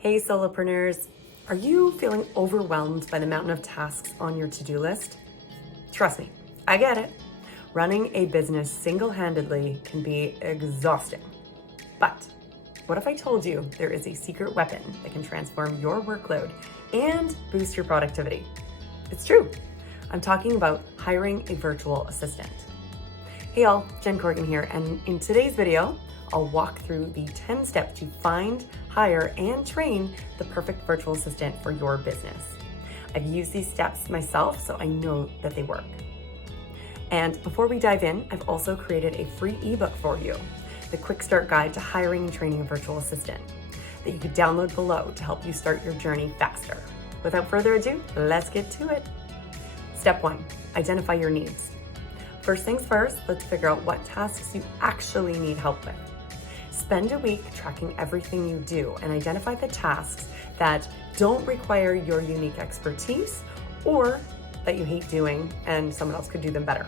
Hey solopreneurs, are you feeling overwhelmed by the mountain of tasks on your to-do list? Trust me, I get it. Running a business single-handedly can be exhausting. But what if I told you there is a secret weapon that can transform your workload and boost your productivity? It's true. I'm talking about hiring a virtual assistant. Hey all, Jen Corrigan here, and in today's video, I'll walk through the 10 steps to find, hire, and train the perfect virtual assistant for your business. I've used these steps myself, so I know that they work. And before we dive in, I've also created a free ebook for you, the Quick Start Guide to Hiring and Training a Virtual Assistant, that you can download below to help you start your journey faster. Without further ado, let's get to it. Step 1, identify your needs. First things first, let's figure out what tasks you actually need help with. Spend a week tracking everything you do and identify the tasks that don't require your unique expertise or that you hate doing and someone else could do them better.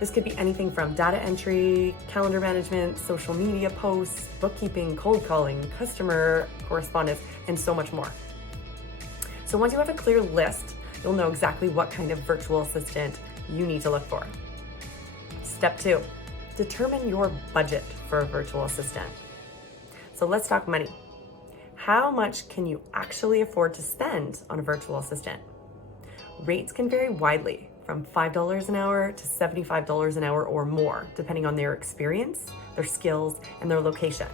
This could be anything from data entry, calendar management, social media posts, bookkeeping, cold calling, customer correspondence, and so much more. So once you have a clear list, you'll know exactly what kind of virtual assistant you need to look for. Step 2, determine your budget for a virtual assistant. So let's talk money. How much can you actually afford to spend on a virtual assistant? Rates can vary widely, from $5 an hour to $75 an hour or more, depending on their experience, their skills, and their location.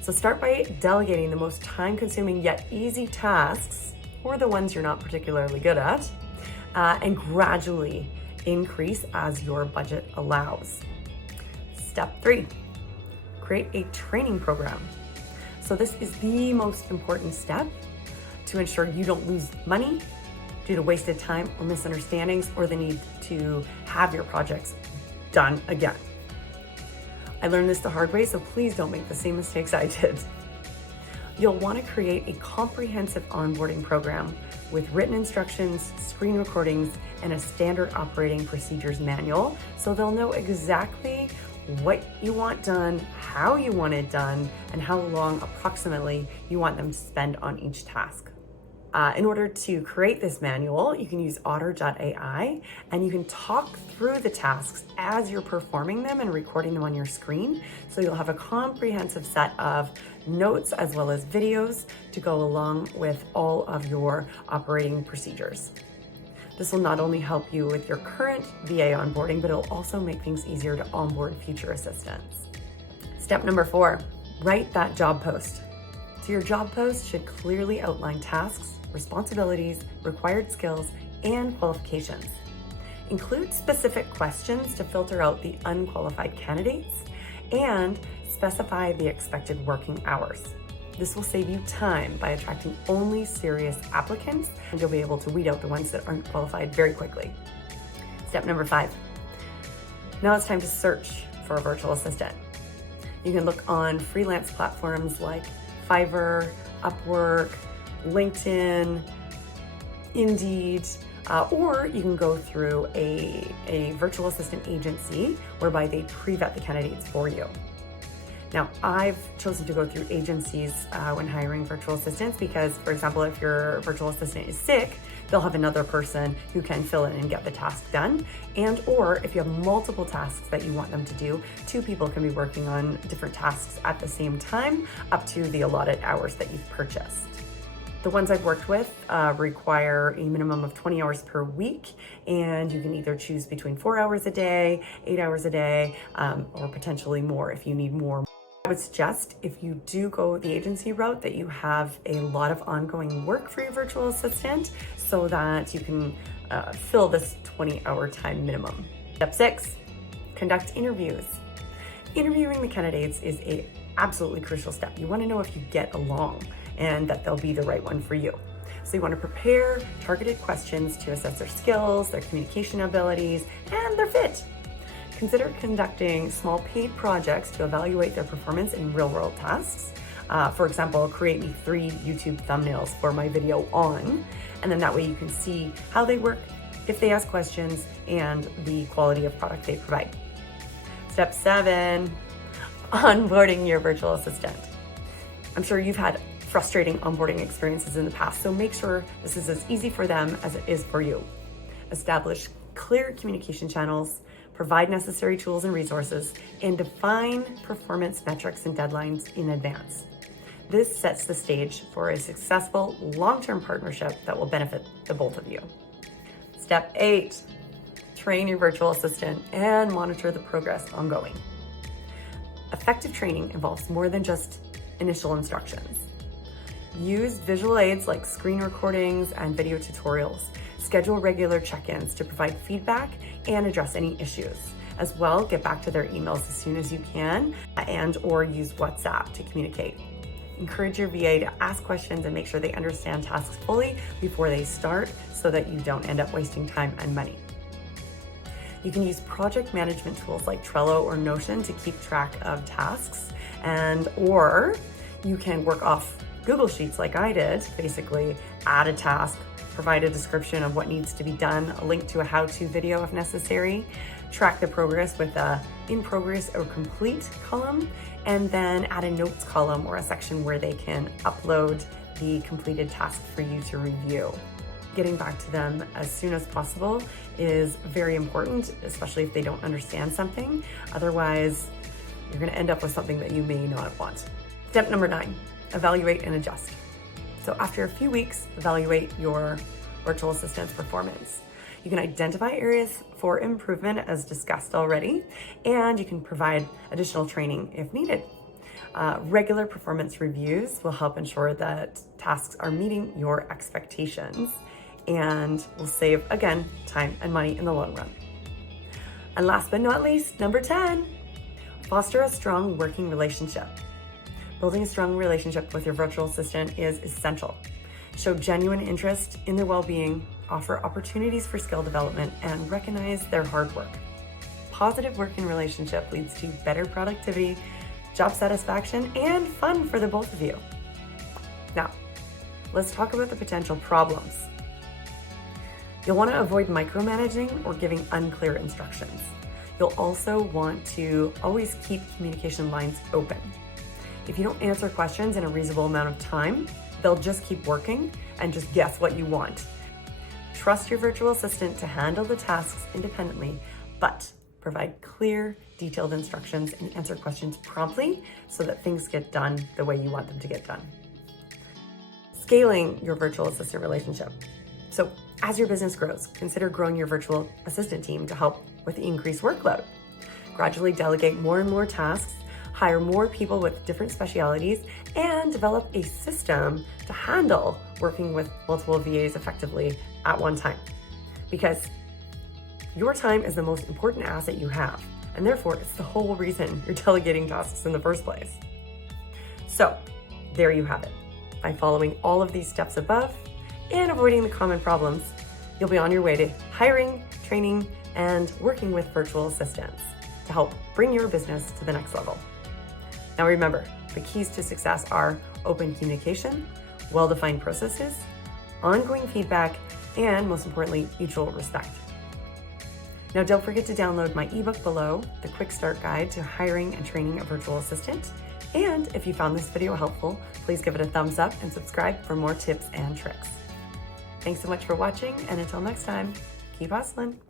So start by delegating the most time-consuming yet easy tasks, or the ones you're not particularly good at, and gradually increase as your budget allows. Step 3, create a training program. So this is the most important step to ensure you don't lose money due to wasted time or misunderstandings or the need to have your projects done again. I learned this the hard way, so please don't make the same mistakes I did. You'll want to create a comprehensive onboarding program with written instructions, screen recordings, and a standard operating procedures manual, so they'll know exactly what you want done, how you want it done, and how long approximately you want them to spend on each task. In order to create this manual, you can use otter.ai, and you can talk through the tasks as you're performing them and recording them on your screen. So you'll have a comprehensive set of notes as well as videos to go along with all of your operating procedures. This will not only help you with your current VA onboarding, but it'll also make things easier to onboard future assistants. Step number 4, write that job post. So your job post should clearly outline tasks, responsibilities, required skills, and qualifications. Include specific questions to filter out the unqualified candidates and specify the expected working hours. This will save you time by attracting only serious applicants, and you'll be able to weed out the ones that aren't qualified very quickly. Step number 5. Now it's time to search for a virtual assistant. You can look on freelance platforms like Fiverr, Upwork, LinkedIn, Indeed, or you can go through a virtual assistant agency whereby they pre-vet the candidates for you. Now, I've chosen to go through agencies when hiring virtual assistants because, for example, if your virtual assistant is sick, they'll have another person who can fill in and get the task done. And or if you have multiple tasks that you want them to do, 2 people can be working on different tasks at the same time, up to the allotted hours that you've purchased. The ones I've worked with require a minimum of 20 hours per week, and you can either choose between 4 hours a day, 8 hours a day, or potentially more if you need more. I would suggest if you do go the agency route that you have a lot of ongoing work for your virtual assistant so that you can fill this 20-hour time minimum. Step 6, conduct interviews. Interviewing the candidates is an absolutely crucial step. You want to know if you get along and that they'll be the right one for you. So you want to prepare targeted questions to assess their skills, their communication abilities, and their fit. Consider conducting small paid projects to evaluate their performance in real-world tasks. For example, create me 3 YouTube thumbnails for my video on, and then that way you can see how they work, if they ask questions, and the quality of product they provide. Step 7, onboarding your virtual assistant. I'm sure you've had frustrating onboarding experiences in the past, so make sure this is as easy for them as it is for you. Establish clear communication channels, provide necessary tools and resources, and define performance metrics and deadlines in advance. This sets the stage for a successful long-term partnership that will benefit the both of you. Step 8, train your virtual assistant and monitor the progress ongoing. Effective training involves more than just initial instructions. Use visual aids like screen recordings and video tutorials. Schedule regular check-ins to provide feedback and address any issues. As well, get back to their emails as soon as you can and/or use WhatsApp to communicate. Encourage your VA to ask questions and make sure they understand tasks fully before they start so that you don't end up wasting time and money. You can use project management tools like Trello or Notion to keep track of tasks, or you can work off Google Sheets like I did. Basically, add a task, provide a description of what needs to be done, a link to a how-to video if necessary, track the progress with a in progress or complete column, and then add a notes column or a section where they can upload the completed task for you to review. Getting back to them as soon as possible is very important, especially if they don't understand something. Otherwise, you're going to end up with something that you may not want. Step number 9, evaluate and adjust. So after a few weeks, evaluate your virtual assistant's performance. You can identify areas for improvement as discussed already, and you can provide additional training if needed. Regular performance reviews will help ensure that tasks are meeting your expectations and will save, again, time and money in the long run. And last but not least, number 10, foster a strong working relationship. Building a strong relationship with your virtual assistant is essential. Show genuine interest in their well-being, offer opportunities for skill development, and recognize their hard work. Positive working relationship leads to better productivity, job satisfaction, and fun for the both of you. Now, let's talk about the potential problems. You'll want to avoid micromanaging or giving unclear instructions. You'll also want to always keep communication lines open. If you don't answer questions in a reasonable amount of time, they'll just keep working and just guess what you want. Trust your virtual assistant to handle the tasks independently, but provide clear, detailed instructions and answer questions promptly so that things get done the way you want them to get done. Scaling your virtual assistant relationship. So as your business grows, consider growing your virtual assistant team to help with the increased workload. Gradually delegate more and more tasks, hire more people with different specialities, and develop a system to handle working with multiple VAs effectively at one time. Because your time is the most important asset you have, and therefore it's the whole reason you're delegating tasks in the first place. So there you have it. By following all of these steps above and avoiding the common problems, you'll be on your way to hiring, training, and working with virtual assistants to help bring your business to the next level. Now remember, the keys to success are open communication, well-defined processes, ongoing feedback, and most importantly, mutual respect. Now don't forget to download my ebook below, the Quick Start Guide to Hiring and Training a Virtual Assistant. And if you found this video helpful, please give it a thumbs up and subscribe for more tips and tricks. Thanks so much for watching, and until next time, keep hustling.